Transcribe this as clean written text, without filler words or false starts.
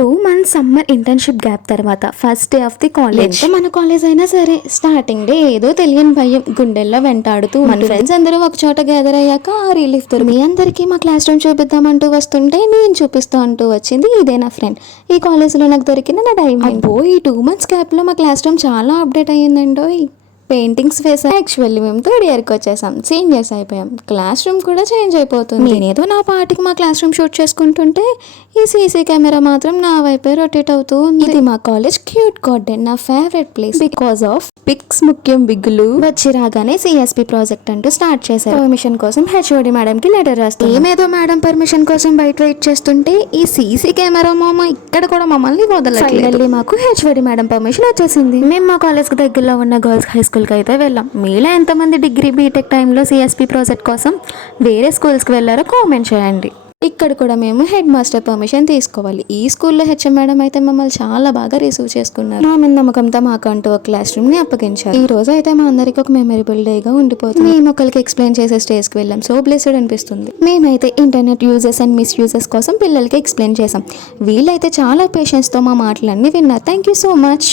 2 months summer internship gap తర్వాత first day of the college. మన college అయినా సరే స్టార్టింగ్ డే ఏదో తెలియని భయం గుండెల్లో వెంటాడుతూ మన ఫ్రెండ్స్ అందరూ ఒక చోట గ్యాదర్ అయ్యాక ఆ రిలీఫ్ మీ అందరికీ మా క్లాస్ రూమ్ చూపిద్దామంటూ వస్తుంటే నేను చూపిస్తూ అంటూ వచ్చింది ఇదే నా ఫ్రెండ్. ఈ కాలేజ్లో నాకు దొరికిన నా డైమండ్. ఈ 2 months గ్యాప్లో మా క్లాస్ రూమ్ చాలా అప్డేట్ అయ్యిందండో. పెయింటింగ్స్ వేసాం. యాక్చువల్లీ మేము 3rd ఇయర్కి వచ్చేసాం, సీనియర్స్ అయిపోయాం. క్లాస్ రూమ్ కూడా చేంజ్ అయిపోతుంది. నేనేదో నా పాటికి మా క్లాస్ రూమ్ షూట్ చేసుకుంటుంటే ఈ సీసీ కెమెరా మాత్రం నా వైపే రొటేట్ అవుతూ ఉంది. ఇది మా కాలేజ్ క్యూట్ గార్డెన్, నా favourite place because of pics ముఖ్యం బిగ్గులు. వచ్చి రాగానే సిఎస్పి ప్రాజెక్ట్ అంటూ స్టార్ట్ చేశారు. పర్మిషన్ కోసం హెచ్ఓడి మేడం కి లెటర్ రాస్తాం. ఏమేదో మేడం పర్మిషన్ కోసం బయట వెయిట్ చేస్తుంటే ఈ సీసీ కెమెరా మామ ఇక్కడ కూడా మమ్మల్ని వదలట్లేదు. ఫైనల్లీ మాకు హెచ్ఓడి మేడం పర్మిషన్ వచ్చేసింది. మేము మా కాలేజ్ కి దగ్గరలో ఉన్న గర్ల్స్ హై స్కూల్కి అయితే వెళ్ళాం. మీలో ఎంతమంది డిగ్రీ బీటెక్ టైంలో సిఎస్పి ప్రాజెక్ట్ కోసం వేరే స్కూల్స్కి వెళ్ళారో కామెంట్ చేయండి. ఇక్కడ కూడా మేము హెడ్ మాస్టర్ పర్మిషన్ తీసుకోవాలి. ఈ స్కూల్లో హెచ్ఎం మేడం అయితే మమ్మల్ని చాలా బాగా రిసీవ్ చేసుకున్నారు. మా మీద నమ్మకంతో మాకు అంటూ ఒక క్లాస్ రూమ్ ని అప్పగించారు. ఈ రోజు అయితే మా అందరికి ఒక మెమరబుల్ డేగా ఉండిపోతుంది. మేము ఒకరికి ఎక్స్ప్లెయిన్ చేసే స్టేజ్ కి వెళ్ళాం. సో బ్లెస్డ్ అనిపిస్తుంది. మేమైతే internet uses and miss uses కోసం పిల్లలకి ఎక్స్ప్లెయిన్ చేసాం. వీళ్ళైతే చాలా పేషెన్స్ తో మా మాటలన్నీ విన్నారు. Thank you so much.